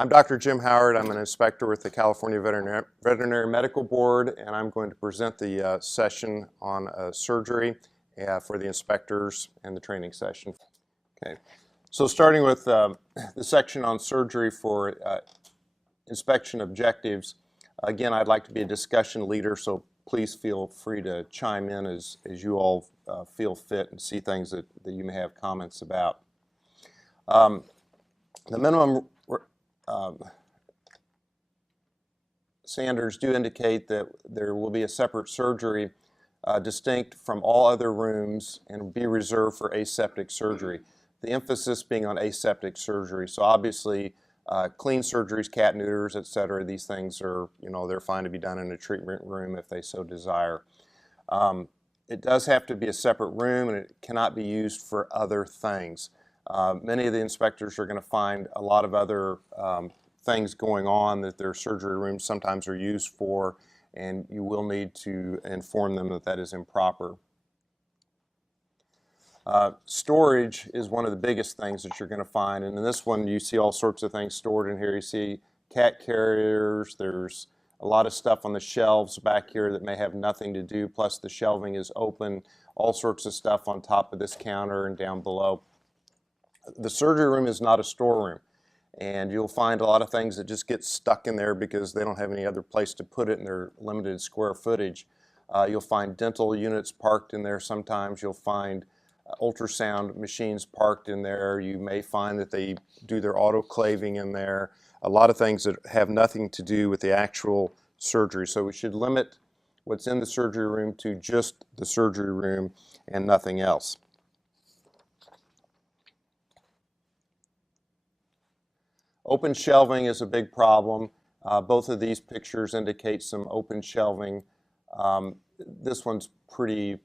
I'm Dr. Jim Howard. I'm an inspector with the California Veterinary Medical Board, and I'm going to present the session on surgery for the inspectors and the training session. Okay, so starting with the section on surgery for inspection objectives, again, I'd like to be a discussion leader, so please feel free to chime in as you all feel fit and see things that you may have comments about. The minimum standards do indicate that there will be a separate surgery distinct from all other rooms and be reserved for aseptic surgery. The emphasis being on aseptic surgery. So obviously clean surgeries, cat neuters, etc., these things are, they're fine to be done in a treatment room if they so desire. It does have to be a separate room and it cannot be used for other things. Many of the inspectors are going to find a lot of other things going on that their surgery rooms sometimes are used for, and you will need to inform them that that is improper. Storage is one of the biggest things that you're going to find, and in this one you see all sorts of things stored in here. You see cat carriers, there's a lot of stuff on the shelves back here that may have nothing to do, plus the shelving is open, all sorts of stuff on top of this counter and down below. The surgery room is not a storeroom, and you'll find a lot of things that just get stuck in there because they don't have any other place to put it in their limited square footage. You'll find dental units parked in there sometimes. You'll find ultrasound machines parked in there. You may find that they do their autoclaving in there. A lot of things that have nothing to do with the actual surgery. So we should limit what's in the surgery room to just the surgery room and nothing else. Open shelving is a big problem. Both of these pictures indicate some open shelving. This one's pretty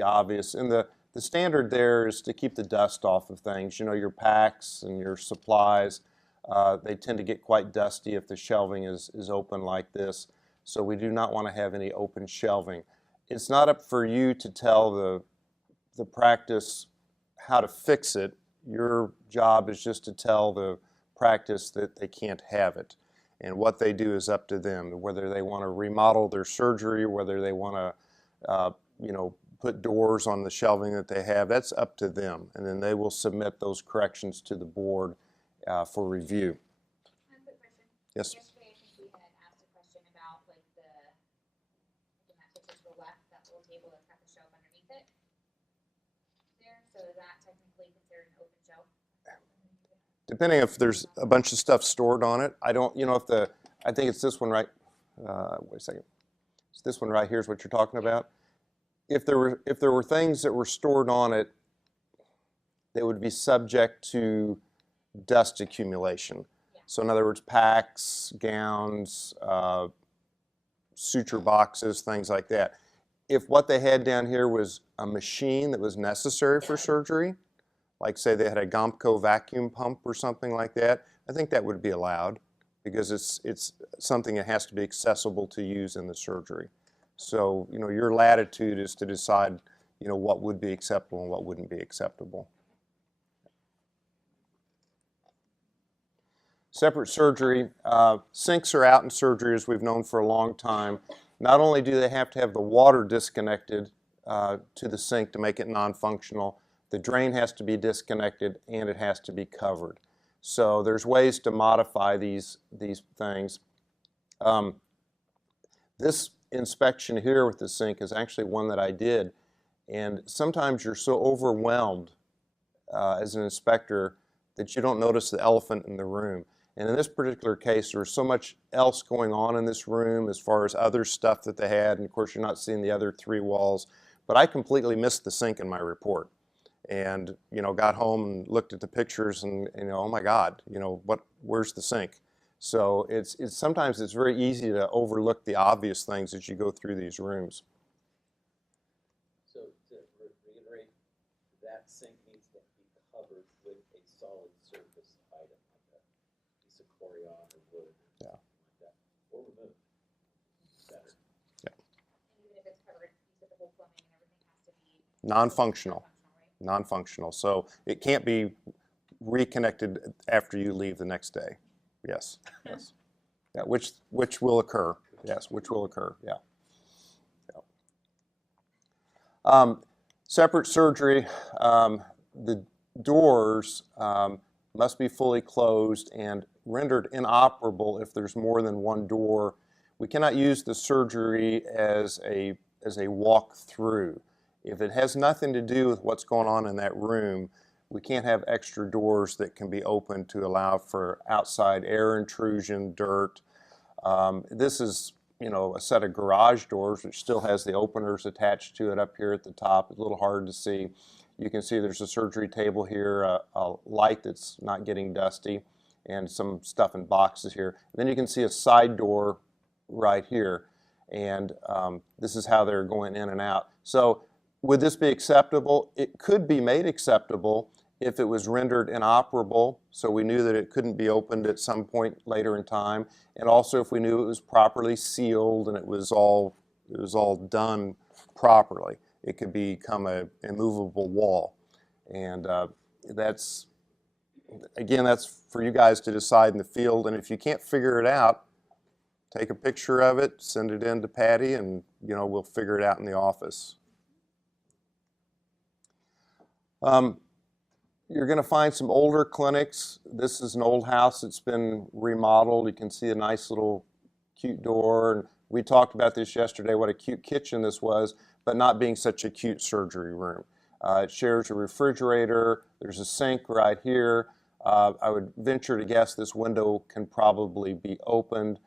obvious. And the standard there is to keep the dust off of things. Your packs and your supplies, they tend to get quite dusty if the shelving is open like this. So we do not want to have any open shelving. It's not up for you to tell the practice how to fix it. Your job is just to tell the practice that they can't have it, and what they do is up to them, whether they want to remodel their surgery, whether they want to put doors on the shelving that they have. That's up to them, and then they will submit those corrections to the board for review. One quick question. Yes. Yesterday I think we had asked a question about like in that picture to the left, that little table that's got the shelf underneath it there, so is that technically considered an open shelf? Depending if there's a bunch of stuff stored on it. I don't, I think it's this one right, wait a second. It's this one right here is what you're talking about. If there were things that were stored on it, they would be subject to dust accumulation. Yeah. So in other words, packs, gowns, suture boxes, things like that. If what they had down here was a machine that was necessary for surgery, like say they had a Gomco vacuum pump or something like that, I think that would be allowed because it's something that has to be accessible to use in the surgery. So, your latitude is to decide, what would be acceptable and what wouldn't be acceptable. Separate surgery. Sinks are out in surgery, as we've known for a long time. Not only do they have to have the water disconnected to the sink to make it non-functional, the drain has to be disconnected and it has to be covered. So there's ways to modify these things. This inspection here with the sink is actually one that I did, and sometimes you're so overwhelmed as an inspector that you don't notice the elephant in the room. And in this particular case, there was so much else going on in this room as far as other stuff that they had, and of course you're not seeing the other three walls, but I completely missed the sink in my report. And got home and looked at the pictures and oh my God, where's the sink? So it's sometimes it's very easy to overlook the obvious things as you go through these rooms. So to reiterate, that sink needs to be covered with a solid surface item like a piece of Corian or wood, Yeah. Like that, or removed. Better. Yeah. And even if it's covered, you said the whole plumbing and everything has to be Non-functional. right? Non-functional. So it can't be reconnected after you leave the next day. Yes, yes. Yeah, which will occur. Yes, which will occur. Yeah. Separate surgery. The doors must be fully closed and rendered inoperable if there's more than one door. We cannot use the surgery as a walk-through. If it has nothing to do with what's going on in that room, we can't have extra doors that can be opened to allow for outside air intrusion, dirt. This is, a set of garage doors which still has the openers attached to it up here at the top. It's a little hard to see. You can see there's a surgery table here, a light that's not getting dusty, and some stuff in boxes here. And then you can see a side door right here, and this is how they're going in and out. So would this be acceptable? It could be made acceptable if it was rendered inoperable, so we knew that it couldn't be opened at some point later in time, and also if we knew it was properly sealed and it was all done properly. It could become an immovable wall, and that's for you guys to decide in the field. And if you can't figure it out, take a picture of it, send it in to Patty, and we'll figure it out in the office. You're going to find some older clinics. This is an old house that's been remodeled. You can see a nice little cute door. And we talked about this yesterday, what a cute kitchen this was, but not being such a cute surgery room. It shares a refrigerator. There's a sink right here. I would venture to guess this window can probably be opened.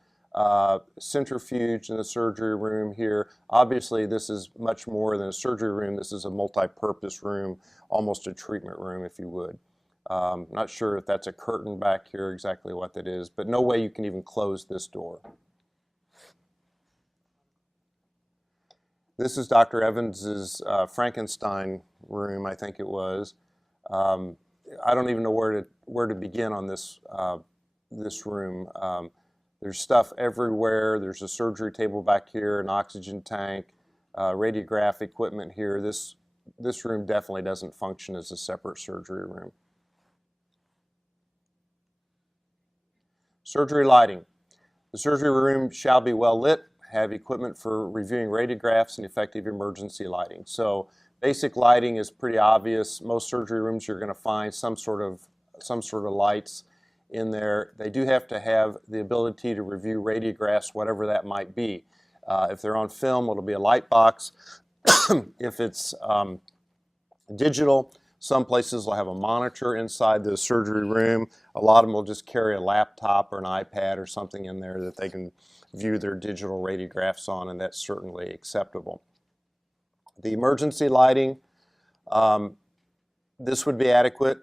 Centrifuge in the surgery room here. Obviously, this is much more than a surgery room. This is a multi-purpose room, almost a treatment room, if you would. Not sure if that's a curtain back here, exactly what that is, but no way you can even close this door. This is Dr. Evans's Frankenstein room, I think it was. I don't even know where to begin on this room. There's stuff everywhere. There's a surgery table back here, an oxygen tank, radiograph equipment here. This room definitely doesn't function as a separate surgery room. Surgery lighting. The surgery room shall be well lit, have equipment for reviewing radiographs and effective emergency lighting. So basic lighting is pretty obvious. Most surgery rooms you're going to find some sort of lights in there. They do have to have the ability to review radiographs, whatever that might be. If they're on film, it'll be a light box. If it's digital, some places will have a monitor inside the surgery room. A lot of them will just carry a laptop or an iPad or something in there that they can view their digital radiographs on, and that's certainly acceptable. The emergency lighting, this would be adequate.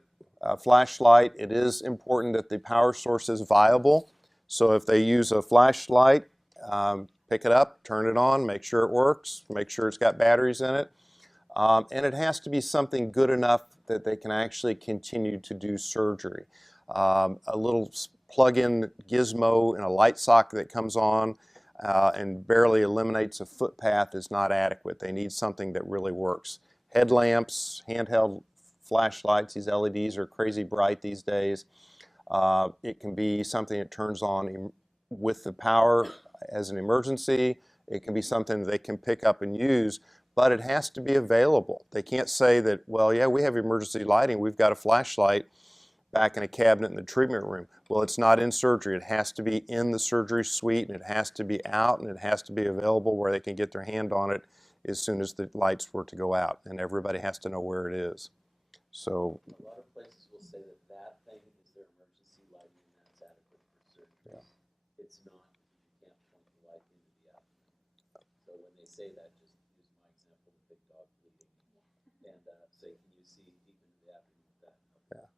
Flashlight, it is important that the power source is viable. So if they use a flashlight, pick it up, turn it on, make sure it works, make sure it's got batteries in it. And it has to be something good enough that they can actually continue to do surgery. A little plug-in gizmo in a light socket that comes on and barely eliminates a footpath is not adequate. They need something that really works. Headlamps, handheld flashlights, these LEDs are crazy bright these days. It can be something that turns on with the power as an emergency. It can be something that they can pick up and use, but it has to be available. They can't say that, well, yeah, we have emergency lighting, we've got a flashlight back in a cabinet in the treatment room. Well, it's not in surgery. It has to be in the surgery suite, and it has to be out, and it has to be available where they can get their hand on it as soon as the lights were to go out, and everybody has to know where it is. So a lot of places will say that that thing is their emergency lighting, and that's adequate for surgery. Yeah. It's not. You can't point the light into the abdomen. So when they say that, just use my example, the big dog bleeding, and say, can you see deep into the abdomen with that?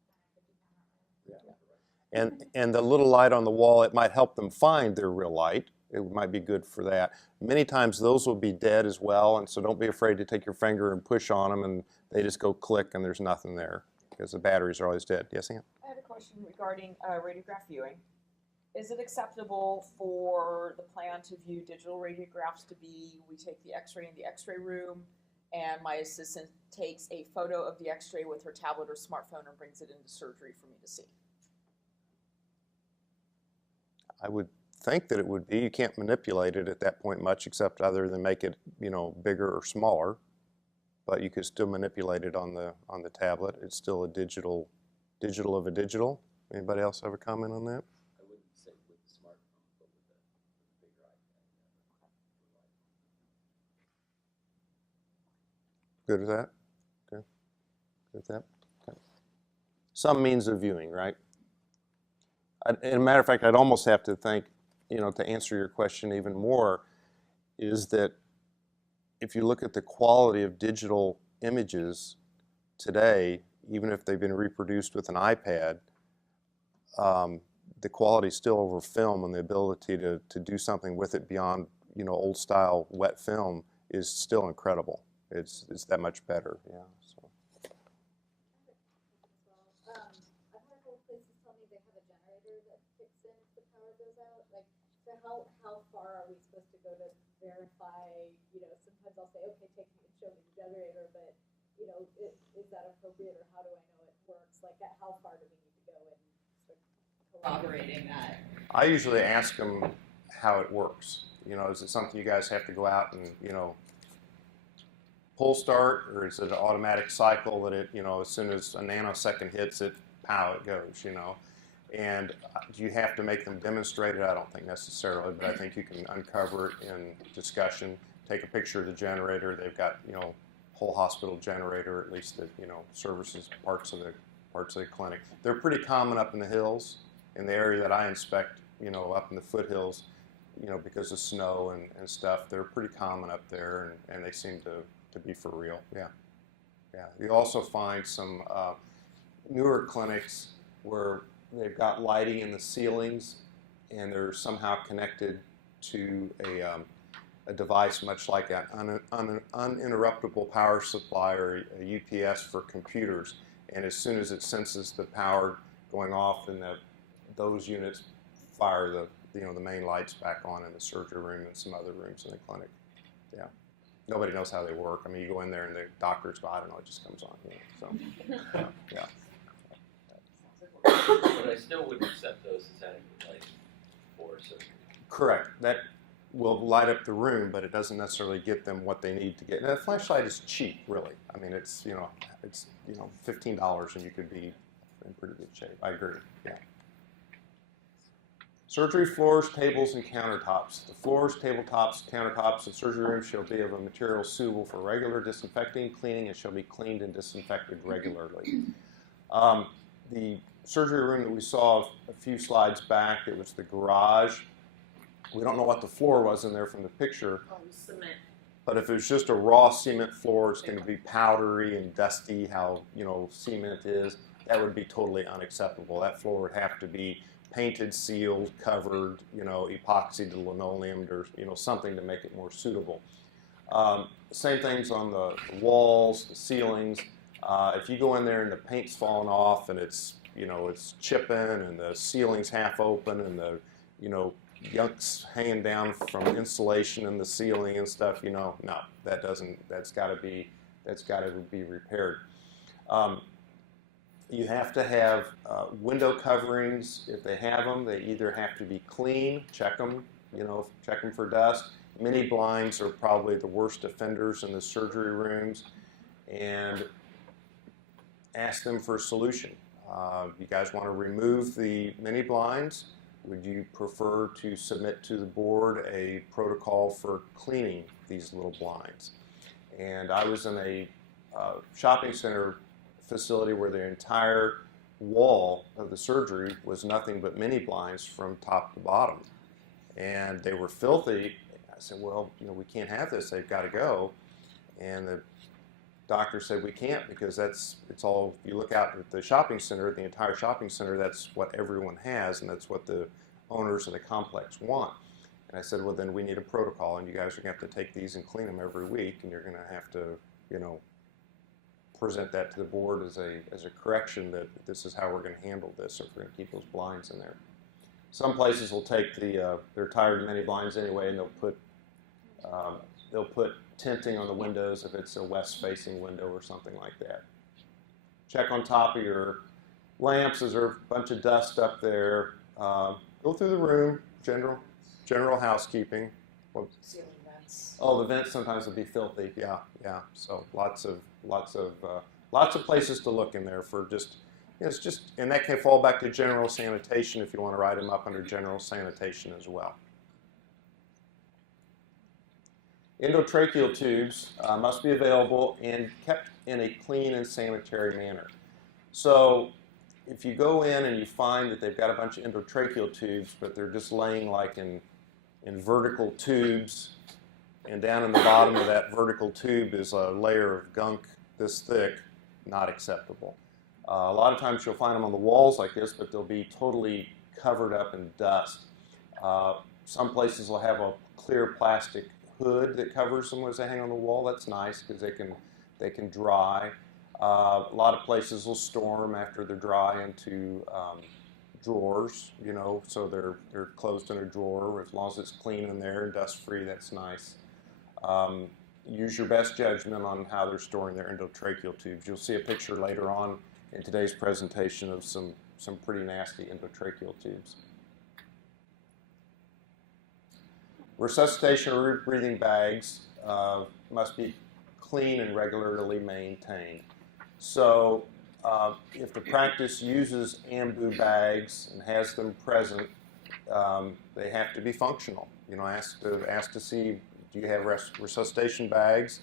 Yeah. And the little light on the wall, it might help them find their real light. It might be good for that. Many times those will be dead as well, and so don't be afraid to take your finger and push on them and they just go click and there's nothing there because the batteries are always dead. Yes, Ann? I had a question regarding radiograph viewing. Is it acceptable for the plan to view digital radiographs to be, we take the x-ray in the x-ray room and my assistant takes a photo of the x-ray with her tablet or smartphone and brings it into surgery for me to see? I would think that it would be. You can't manipulate it at that point much, except other than make it, bigger or smaller. But you could still manipulate it on the tablet. It's still a digital of a digital. Anybody else have a comment on that? I wouldn't say with the smartphone, but with the bigger iPad. Good with that? Okay. Good with that? Okay. Some means of viewing, right? And a matter of fact, I'd almost have to think, to answer your question even more, is that if you look at the quality of digital images today, even if they've been reproduced with an iPad, the quality still over film, and the ability to do something with it beyond, old style wet film is still incredible. It's that much better, yeah. So. I've had a couple places tell me they have a generator that kicks in if the power goes out. Like, so how far are we supposed to go to verify? Sometimes I'll say, okay, take me and show me the generator, but is that appropriate, or how do I know it works? Like, how far do we need to go in sort of corroborating that? I usually ask them how it works. Is it something you guys have to go out and pull start, or is it an automatic cycle that it, as soon as a nanosecond hits it, pow, it goes, And do you have to make them demonstrate it? I don't think necessarily, but I think you can uncover it in discussion. Take a picture of the generator. They've got, whole hospital generator, at least that, services parts of the clinic. They're pretty common up in the hills, in the area that I inspect, up in the foothills, because of snow and stuff. They're pretty common up there, and they seem to be for real, yeah. Yeah, you also find some newer clinics where they've got lighting in the ceilings, and they're somehow connected to a device much like an uninterruptible power supply, or a UPS for computers. And as soon as it senses the power going off, and those units fire the main lights back on in the surgery room and some other rooms in the clinic. Yeah. Nobody knows how they work. I mean, you go in there and the doctors go, I don't know, it just comes on. So, yeah. But I still wouldn't accept those as adequate lighting for surgery. Correct. That will light up the room, but it doesn't necessarily get them what they need to get. Now, a flashlight is cheap, really. I mean, it's $15, and you could be in pretty good shape. I agree. Yeah. Surgery floors, tables, and countertops. The floors, tabletops, countertops of surgery rooms shall be of a material suitable for regular disinfecting, cleaning, and shall be cleaned and disinfected regularly. The surgery room that we saw a few slides back, it was the garage. We don't know what the floor was in there from the picture. Cement. But if it was just a raw cement floor, it's going to be powdery and dusty, how cement is. That would be totally unacceptable. That floor would have to be painted, sealed, covered, epoxied to linoleum, or something to make it more suitable. Same things on the walls, the ceilings. If you go in there and the paint's falling off, and it's chipping, and the ceiling's half open, and the yunk's hanging down from insulation in the ceiling and stuff, no, that's got to be repaired. You have to have window coverings. If they have them, they either have to be clean, check them for dust. Mini blinds are probably the worst offenders in the surgery rooms, and ask them for a solution. You guys want to remove the mini blinds? Would you prefer to submit to the board a protocol for cleaning these little blinds? And I was in a shopping center facility where the entire wall of the surgery was nothing but mini blinds from top to bottom. And they were filthy. I said, well, we can't have this. They've got to go. And the doctor said, we can't, because it's all, if you look out at the shopping center, the entire shopping center, that's what everyone has, and that's what the owners of the complex want. And I said, well, then we need a protocol, and you guys are going to have to take these and clean them every week, and you're going to have to, present that to the board as a correction that this is how we're going to handle this, if we're going to keep those blinds in there. Some places will take they're tired of many blinds anyway, and they'll put tinting on the windows if it's a west-facing window or something like that. Check on top of your lamps. Is there a bunch of dust up there? Go through the room, General housekeeping. Well, Ceiling vents. oh, the vents sometimes will be filthy. Yeah, yeah. So lots of places to look in there for just. It's just, and that can fall back to general sanitation if you want to write them up under general sanitation as well. Endotracheal tubes must be available and kept in a clean and sanitary manner. So if you go in and you find that they've got a bunch of endotracheal tubes, but they're just laying like in vertical tubes, and down in the bottom of that vertical tube is a layer of gunk this thick, not acceptable. A lot of times you'll find them on the walls like this, but they'll be totally covered up in dust. Some places will have a clear plastic hood that covers them as they hang on the wall. That's nice because they can dry. A lot of places will store them after they're dry into drawers, you know, so they're closed in a drawer. As long as it's clean in there and dust-free, that's nice. Use your best judgment on how they're storing their endotracheal tubes. You'll see a picture later on in today's presentation of some pretty nasty endotracheal tubes. Resuscitation or breathing bags must be clean and regularly maintained. So if the practice uses ambu bags and has them present, they have to be functional. You know, ask to see, do you have resuscitation bags?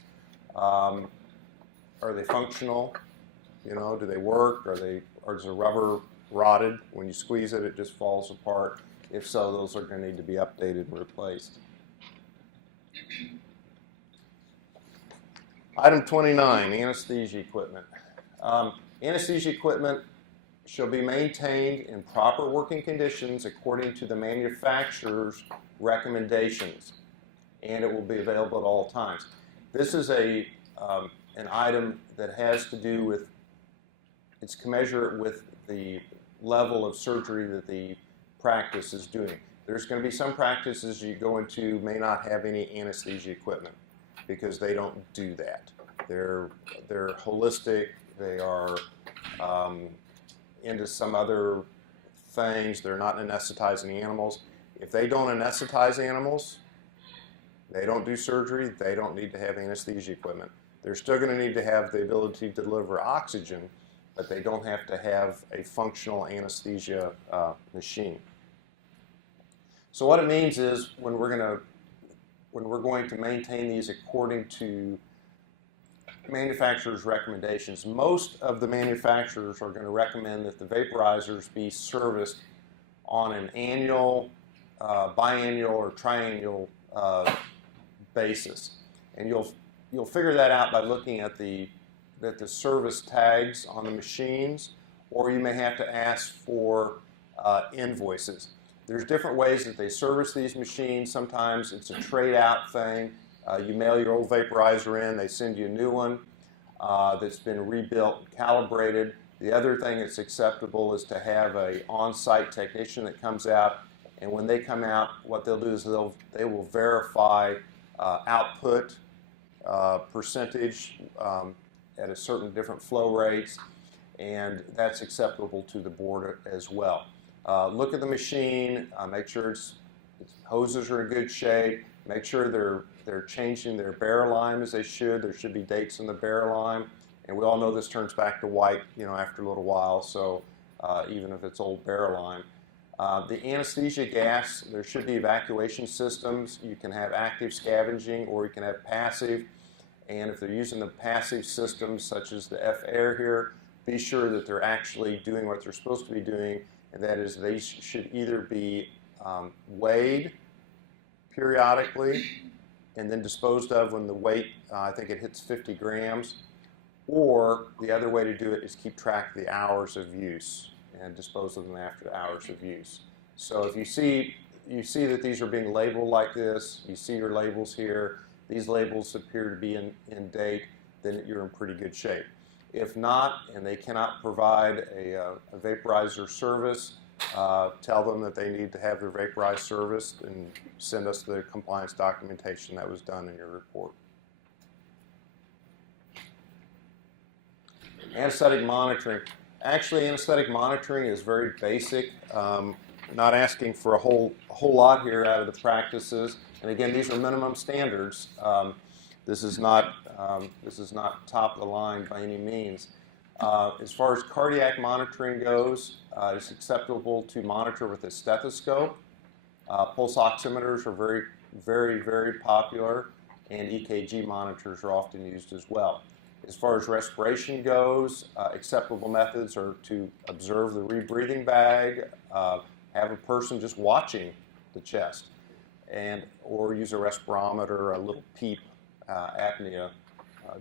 Are they functional? You know, do they work? Or is the rubber rotted? When you squeeze it, it just falls apart. If so, those are going to need to be updated and replaced. Item 29, anesthesia equipment. Anesthesia equipment shall be maintained in proper working conditions according to the manufacturer's recommendations, and it will be available at all times. This is an item that has to do with, it's commensurate with the level of surgery that the practice is doing. There's going to be some practices you go into may not have any anesthesia equipment because they don't do that. They're holistic. They are into some other things. They're not anesthetizing animals. If they don't anesthetize animals, they don't do surgery, they don't need to have anesthesia equipment. They're still going to need to have the ability to deliver oxygen, but they don't have to have a functional anesthesia machine. So what it means is when we're going to maintain these according to manufacturers' recommendations, most of the manufacturers are going to recommend that the vaporizers be serviced on an annual, biannual, or triennial basis. And you'll figure that out by looking at the service tags on the machines, or you may have to ask for invoices. There's different ways that they service these machines. Sometimes it's a trade-out thing. You mail your old vaporizer in, they send you a new one that's been rebuilt and calibrated. The other thing that's acceptable is to have an on-site technician that comes out, and when they come out, what they'll do is they will verify output percentage at a certain different flow rates, and that's acceptable to the board as well. Look at the machine, make sure its hoses are in good shape, make sure they're changing their barrel lime as they should. There should be dates on the barrel lime, and we all know this turns back to white, you know, after a little while. So even if it's old barrel lime, the anesthesia gas, there should be evacuation systems. You can have active scavenging, or you can have passive. And if they're using the passive systems, such as the F-Air here, be sure that they're actually doing what they're supposed to be doing, and that is they should either be weighed periodically and then disposed of when the weight, I think it hits 50 grams, or the other way to do it is keep track of the hours of use and dispose of them after the hours of use. So if you see that these are being labeled like this, you see your labels here, these labels appear to be in date, then you're in pretty good shape. If not, and they cannot provide a vaporizer service, tell them that they need to have their vaporizer serviced and send us the compliance documentation that was done in your report. Anesthetic monitoring. Actually, anesthetic monitoring is very basic. not asking for a whole lot here out of the practices. And again, these are minimum standards. This is not top of the line by any means. As far as cardiac monitoring goes, it's acceptable to monitor with a stethoscope. Pulse oximeters are very, very, very popular, and EKG monitors are often used as well. As far as respiration goes, acceptable methods are to observe the rebreathing bag, have a person just watching the chest, or use a respirometer, a little PEEP apnea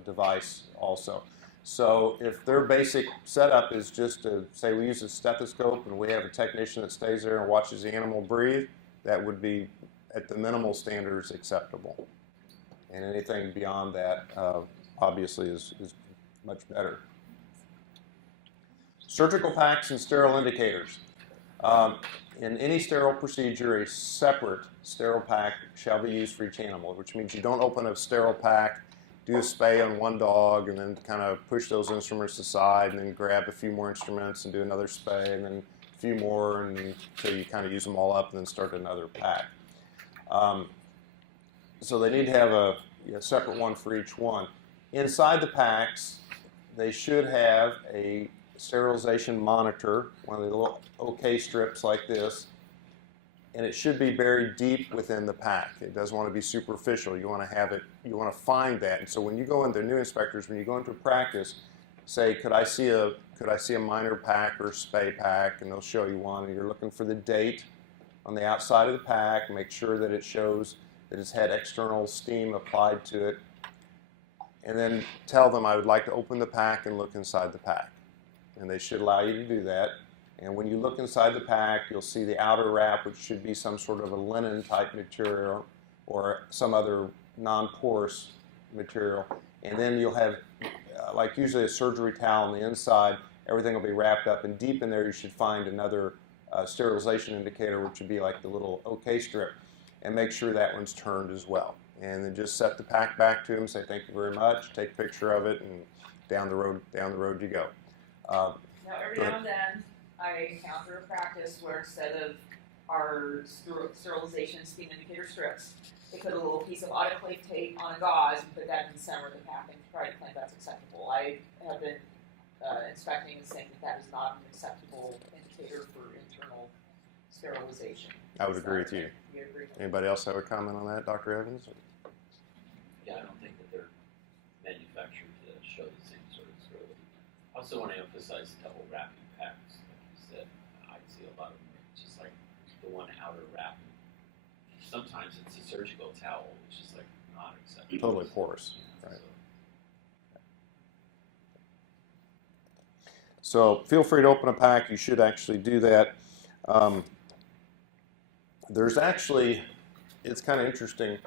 device also. So if their basic setup is just to say we use a stethoscope and we have a technician that stays there and watches the animal breathe, that would be at the minimal standards acceptable. And anything beyond that obviously is much better. Surgical packs and sterile indicators. In any sterile procedure, a separate sterile pack shall be used for each animal, which means you don't open a sterile pack, do a spay on one dog, and then kind of push those instruments aside, and then grab a few more instruments and do another spay, and then a few more until you kind of use them all up, and then start another pack. So they need to have a separate one for each one. Inside the packs, they should have a sterilization monitor, one of the little OK strips like this, and it should be buried deep within the pack. It doesn't want to be superficial. You want to have it, you want to find that. And so when you go into new inspectors, when you go into practice, say, could I see a minor pack or spay pack? And they'll show you one, and you're looking for the date on the outside of the pack, make sure that it shows that it's had external steam applied to it, and then tell them I would like to open the pack and look inside the pack. And they should allow you to do that. And when you look inside the pack, you'll see the outer wrap, which should be some sort of a linen type material or some other non-porous material. And then you'll have, like usually a surgery towel on the inside, everything will be wrapped up. And deep in there, you should find another sterilization indicator, which would be like the little OK strip. And make sure that one's turned as well. And then just set the pack back to them, say thank you very much, take a picture of it, and down the road you go. Now, every now and then, I encounter a practice where instead of our sterilization steam indicator strips, they put a little piece of autoclave tape on a gauze and put that in the center of the pack and try to claim that's acceptable. I have been inspecting and saying that is not an acceptable indicator for internal sterilization. I would agree with you. Anybody else have a comment on that, Dr. Evans? Yeah, I don't think that they're manufactured to show the same sort of sterility. I also want to emphasize double wrapping packs. Like you said, I see a lot of them just like the one outer wrap. Sometimes it's a surgical towel, which is like not acceptable. Totally porous, right? So feel free to open a pack. You should actually do that. There's actually, it's kind of interesting,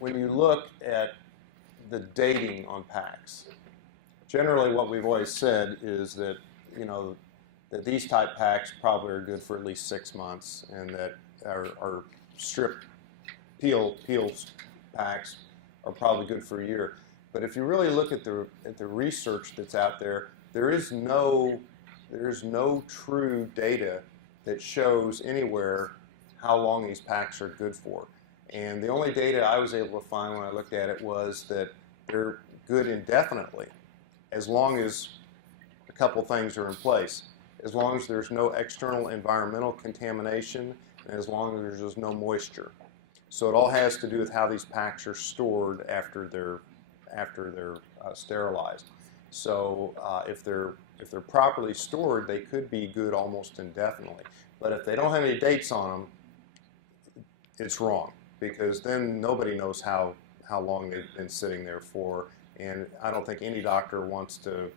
when you look at the dating on packs, generally what we've always said is that, that these type packs probably are good for at least 6 months, and that our strip peel packs are probably good for a year. But if you really look at the research that's out there, there is no true data that shows anywhere how long these packs are good for. And the only data I was able to find when I looked at it was that they're good indefinitely, as long as a couple things are in place. As long as there's no external environmental contamination, and as long as there's no moisture. So it all has to do with how these packs are stored after they're sterilized. So if they're properly stored, they could be good almost indefinitely. But if they don't have any dates on them, it's wrong, because then nobody knows how long they've been sitting there for. And I don't think any doctor wants to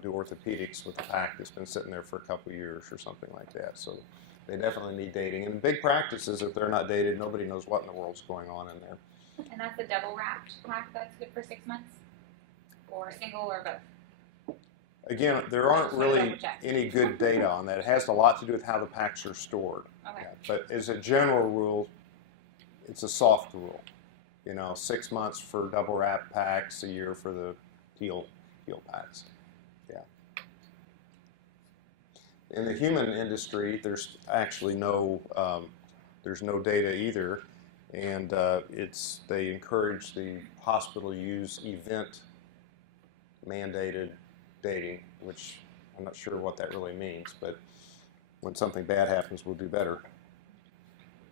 do orthopedics with a pack that's been sitting there for a couple of years or something like that. So they definitely need dating. And big practices, if they're not dated, nobody knows what in the world's going on in there. And that's a double wrapped pack that's good for 6 months? Or single or both? Again, there aren't really any good data on that. It has a lot to do with how the packs are stored. Okay. Yeah, but as a general rule, it's a soft rule. 6 months for double wrap packs, a year for the peel packs. Yeah. In the human industry, there's actually there's no data either, and they encourage the hospital to use event mandated dating, which I'm not sure what that really means, but when something bad happens, we'll do better.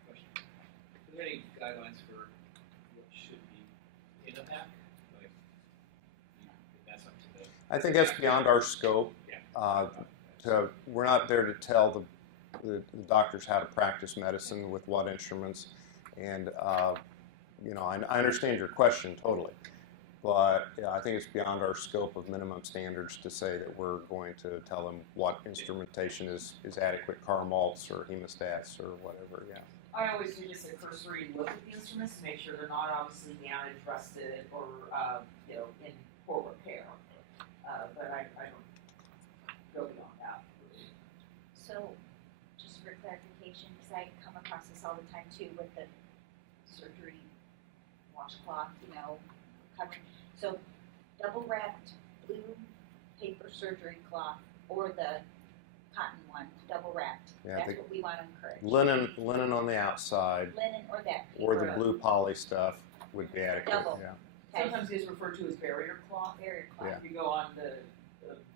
Question. Are there any guidelines for what should be in a pack? Like, that's up to the. I think that's beyond our scope. Yeah. We're not there to tell the doctors how to practice medicine with what instruments, and I understand your question totally, but I think it's beyond our scope of minimum standards to say that we're going to tell them what instrumentation is adequate, car malts or hemostats or whatever. Yeah. I always do just a cursory look at the instruments to make sure they're not obviously damaged, rusted, or in poor repair. But I don't go beyond that. So, just for clarification, because I come across this all the time too with the surgery washcloth, covering. So, double wrapped blue paper surgery cloth or the cotton one, double wrapped. Yeah, That's what we want to encourage. Linen on the outside, Linen or that or the paper. blue poly stuff would be adequate. Double. Yeah. Okay. Sometimes it's referred to as barrier cloth. Barrier cloth. Yeah. If you go on the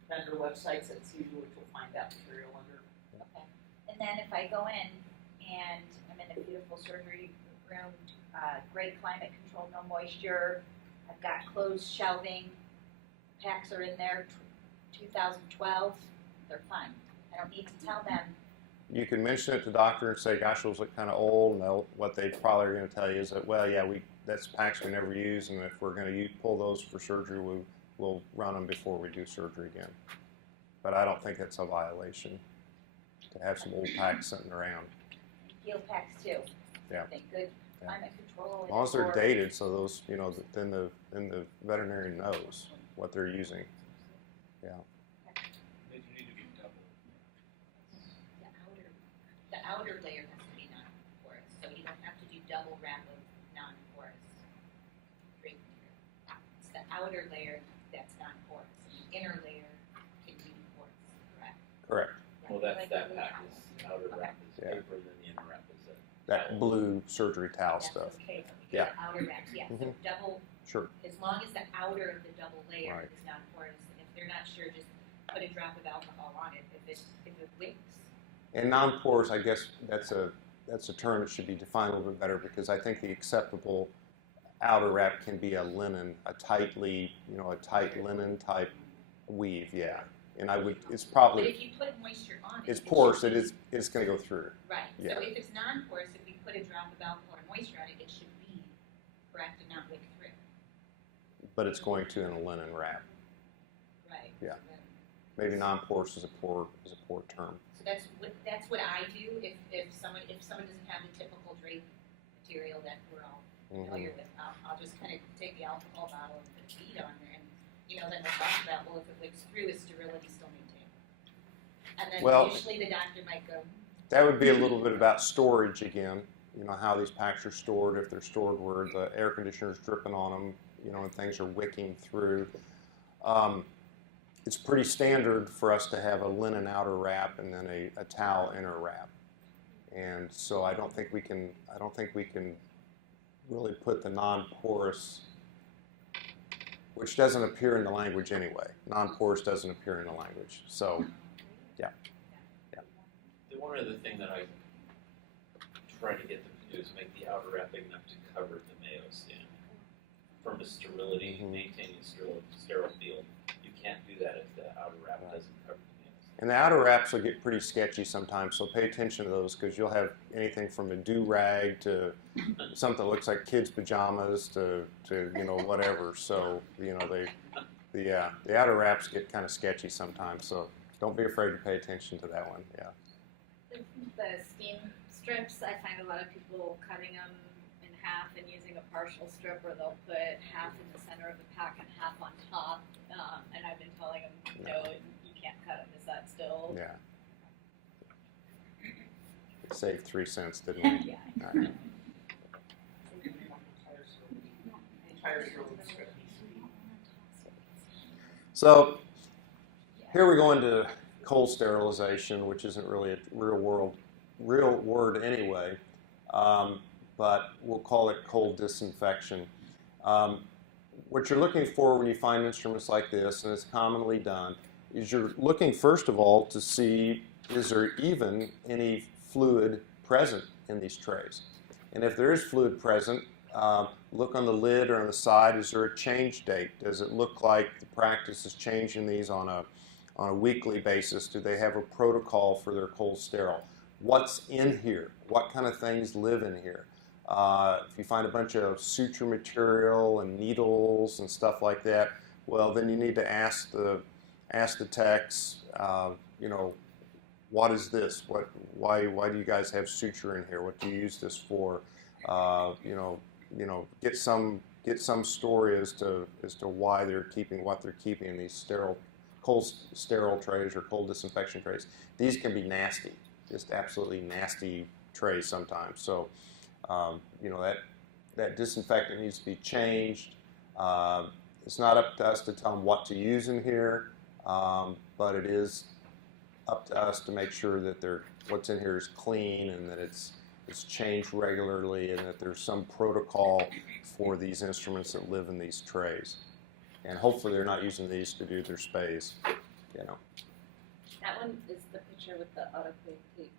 vendor websites, that's usually what you'll find that material under. Okay. And then if I go in and I'm in a beautiful surgery room, great climate control, no moisture, I've got closed shelving, packs are in there, 2012, they're fine. I don't need to tell them. You can mention it to the doctor and say, gosh, those look kind of old, and what they probably are going to tell you is that, well, yeah, that's packs we never use, and if we're going to pull those for surgery, we'll run them before we do surgery again. But I don't think that's a violation to have some old packs sitting around. Field packs too. Yeah. I think good climate control. As long as they're dated, so those, then the veterinarian knows what they're using. Yeah. They need to be double. The outer layer has to be non-porous, so you don't have to do double wrap of non-porous drape material. It's the outer layer that's non-porous. The inner layer can be porous, correct? Correct. Well, that pack is, outer wrap is Yeah. paper, and then the inner wrap is a. That blue surgery towel That's stuff. okay. Yeah. Outer wraps, yeah. So double, Sure. as long as the outer of the double layer Right. is non-porous, and if they're not sure, just put a drop of alcohol on it. If it wicks, And non-porous, I guess that's a term that should be defined a little bit better, because I think the acceptable outer wrap can be a linen, a tight linen type weave, yeah. And it's but probably, if you put moisture on it, it's it porous, should it's going to go through. Right, Yeah. so if it's non-porous, if we put a drop of alcohol or moisture on it, it should be correct and not wick through. But it's going to in a linen wrap. Right. Yeah. So then- Maybe non-porous is a poor term. So that's what I do if someone doesn't have the typical drape material that we're all familiar with. I'll just kind of take the alcohol bottle and put a bead on there, and then we'll talk about, well, if it wicks through, is sterility still maintained? And then Well, usually the doctor might go, That would be a little bit about storage again. How these packs are stored, if they're stored where the air conditioner is dripping on them, and things are wicking through. It's pretty standard for us to have a linen outer wrap and then a towel inner wrap. And so I don't think we can really put the non-porous, which doesn't appear in the language anyway. Non-porous doesn't appear in the language. So, yeah. The one other thing that I try to get them to do is make the outer wrap big enough to cover the Mayo stand. From a sterility, maintaining sterile field, you can't do that if the outer wrap doesn't cover the Mayo stand. And the outer wraps will get pretty sketchy sometimes, so pay attention to those, because you'll have anything from a do-rag to something that looks like kids' pajamas to whatever. So, the outer wraps get kind of sketchy sometimes, so don't be afraid to pay attention to that one, yeah. The steam strips, I find a lot of people cutting them in half and using a partial strip, where they'll put half in the center of the pack and half on top. And I've been telling them, no, you can't cut them. Is that still? Yeah. It saved 3 cents, didn't it? Yeah. All right. So here we go into cold sterilization, which isn't really a real word anyway, but we'll call it cold disinfection. What you're looking for when you find instruments like this, and it's commonly done, is you're looking first of all to see, is there even any fluid present in these trays? And if there is fluid present, look on the lid or on the side. Is there a change date? Does it look like the practice is changing these on a weekly basis? Do they have a protocol for their cold sterile? What's in here? What kind of things live in here? If you find a bunch of suture material and needles and stuff like that, well, then you need to ask the techs, you know, what is this? Why do you guys have suture in here? What do you use this for? You know, get some story as to why they're keeping what they're keeping in these cold sterile trays or cold disinfection trays. These can be nasty, just absolutely nasty trays sometimes. So, you know, that disinfectant needs to be changed. It's not up to us to tell them what to use in here, but it is up to us to make sure that what's in here is clean and that it's changed regularly and that there's some protocol for these instruments that live in these trays. And hopefully they're not using these to do their spays, you know. That one is the picture with the autoclave tape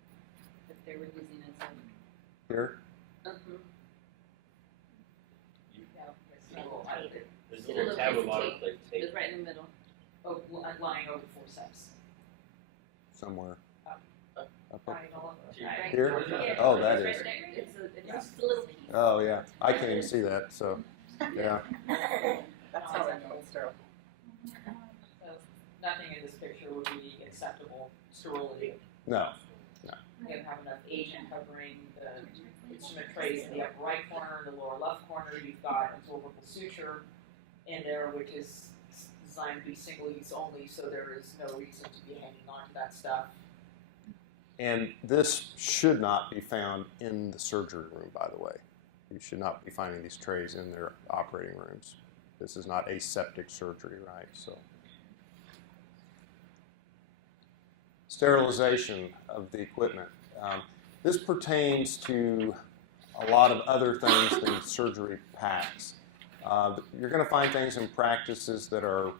that they were using as a. Here? Yeah, There's a little tab of autoclave it tape. was right in the middle. Oh, lying over 4 steps. Somewhere. Diagonal. Right. Here? Yeah, Oh, it's that right is. there. It's just a little piece. Oh, yeah. I can't even see that, so, yeah. That's how I know it's sterile. So nothing in this picture would be acceptable sterility. No. You have enough agent covering the instrument trays in the upper right corner, the lower left corner. You've got absorbable suture in there, which is designed to be single use only, so there is no reason to be hanging on to that stuff. And this should not be found in the surgery room, by the way. You should not be finding these trays in their operating rooms. This is not aseptic surgery, right? So, sterilization of the equipment. This pertains to a lot of other things than surgery packs. You're going to find things in practices that are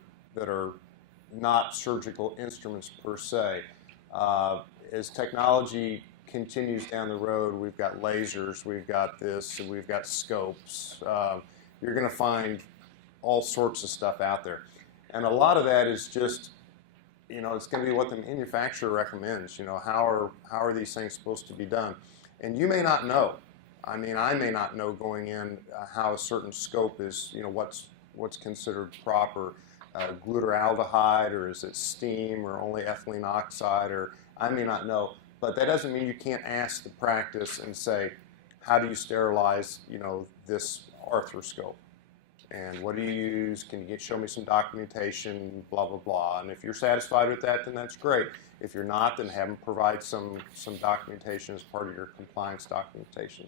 not surgical instruments per se. As technology continues down the road, we've got lasers, we've got this, we've got scopes. You're going to find all sorts of stuff out there. And a lot of that is just, you know, it's going to be what the manufacturer recommends. You know, how are these things supposed to be done? And you may not know. I mean, I may not know going in how a certain scope is, you know, what's considered proper. Glutaraldehyde, or is it steam, or only ethylene oxide, or I may not know. But that doesn't mean you can't ask the practice and say, how do you sterilize, you know, this arthroscope? And what do you use? Can you show me some documentation, blah, blah, blah. And if you're satisfied with that, then that's great. If you're not, then have them provide some documentation as part of your compliance documentation.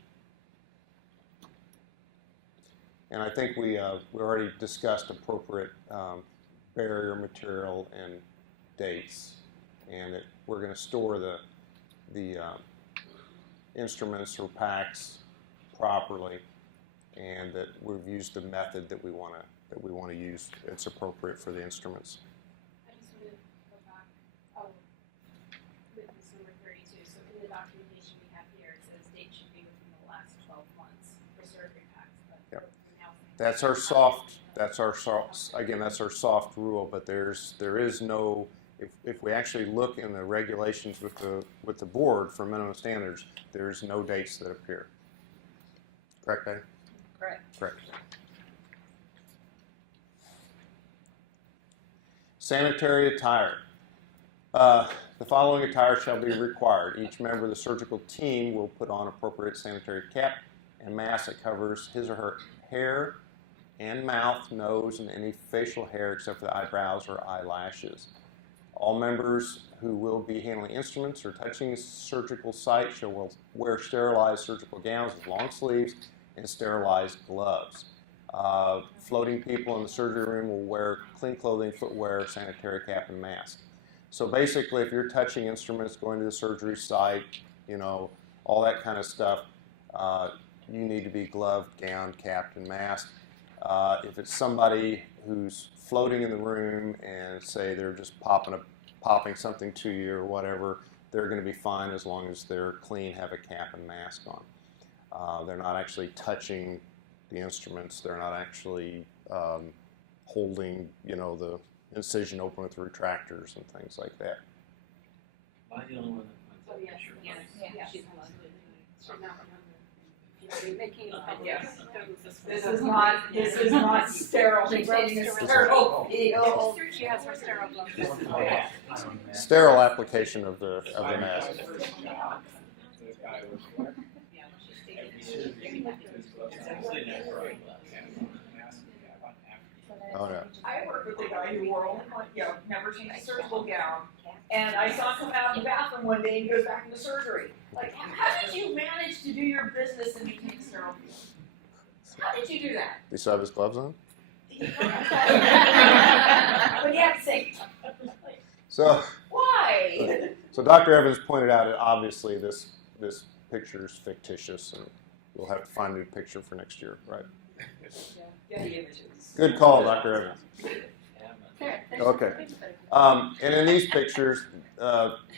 And I think we already discussed appropriate barrier material and dates, and that we're going to store the instruments or packs properly, and that we've used the method that we want to use. It's appropriate for the instruments. I just want to go back, with this number 32, so in the documentation we have here, it says date should be within the last 12 months for surgery packs, but Yep. now. That's our soft rule, but there is no, if we actually look in the regulations with the board for minimum standards, there's no dates that appear. Correct, Betty? Correct. Correct. Sanitary attire. The following attire shall be required. Each member of the surgical team will put on appropriate sanitary cap and mask that covers his or her hair and mouth, nose, and any facial hair except for the eyebrows or eyelashes. All members who will be handling instruments or touching the surgical site shall wear sterilized surgical gowns with long sleeves and sterilized gloves. Floating people in the surgery room will wear clean clothing, footwear, sanitary cap, and mask. So basically, if you're touching instruments, going to the surgery site, you know, all that kind of stuff, you need to be gloved, gowned, capped, and masked. If it's somebody who's floating in the room and say they're just popping something to you or whatever, they're going to be fine as long as they're clean, have a cap and mask on. They're not actually touching the instruments. They're not actually holding, you know, the incision open with retractors and things like that. Am I the only one that finds that picture? Yeah, she's Yes. This is not sterile. She's getting a sterile feel. She has her sterile gloves. Sterile application of the mask. Oh yeah. I worked with a guy who wore only one, never changed a surgical gown. And I saw him come out of the bathroom one day and he goes back into surgery. Like, how did you manage to do your business and maintain sterile field? How did you do that? Do you still have his gloves on? But you have to say, So, why? so Dr. Evans pointed out that obviously this picture is fictitious, and we'll have to find a new picture for next year, right? Yeah, the images. Good call, Dr. Evans. Okay. And in these pictures,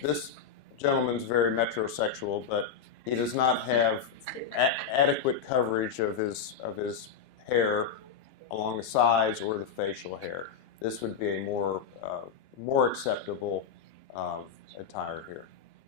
this gentleman's very metrosexual, but he does not have adequate coverage of his hair along the sides or the facial hair. This would be a more acceptable attire here.